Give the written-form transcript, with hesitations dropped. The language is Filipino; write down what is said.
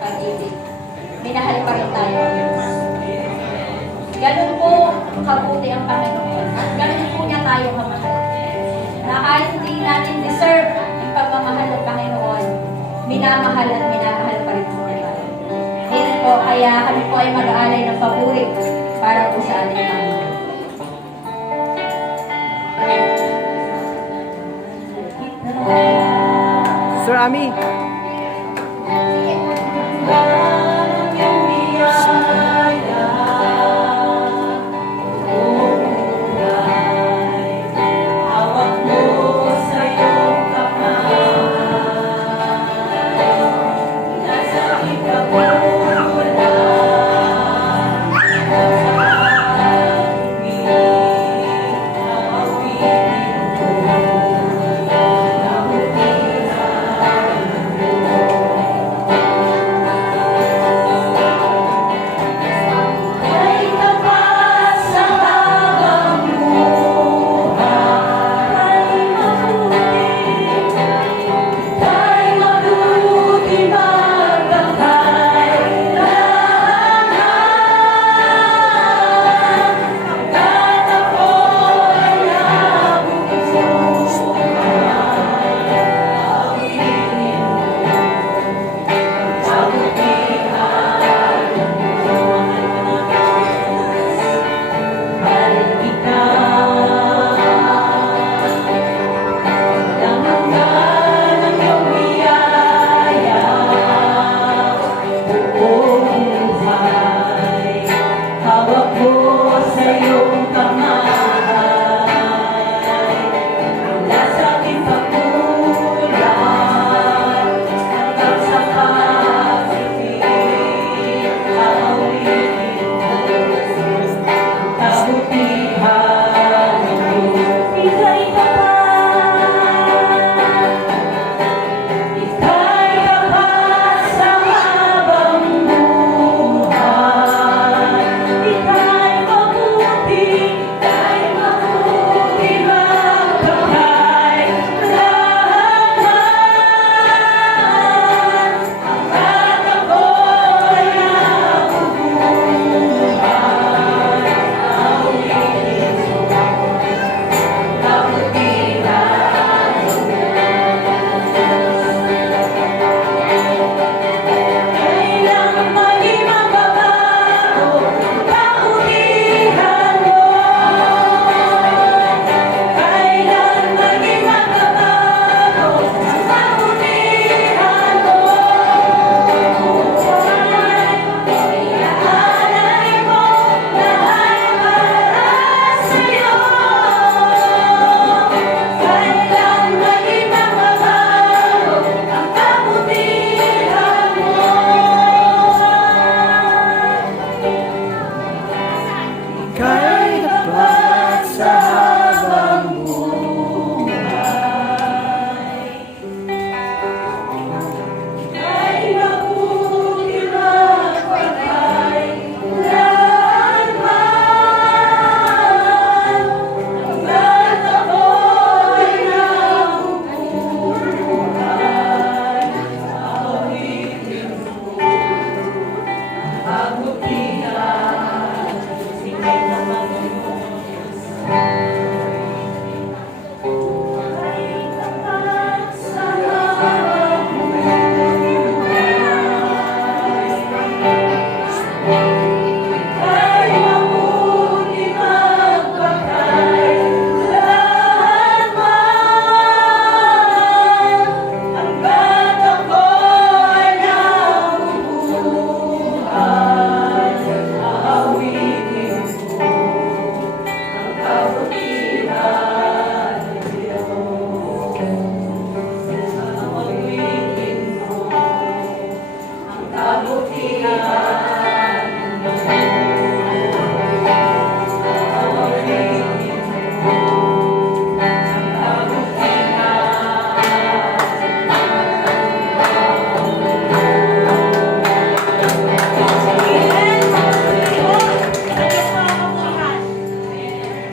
pag-ibig. Minahal pa rin tayo. Ganun po kabuti ang Panginoon. At ganun po niya tayo kamahal. Na kahit hindi natin deserve ang pagmamahal ng Panginoon, minamahal at minamahal pa rin po niya tayo. Yan po, kaya kami po ay mag-aalay ng papuri para po sa ating Panginoon. Sir Ami,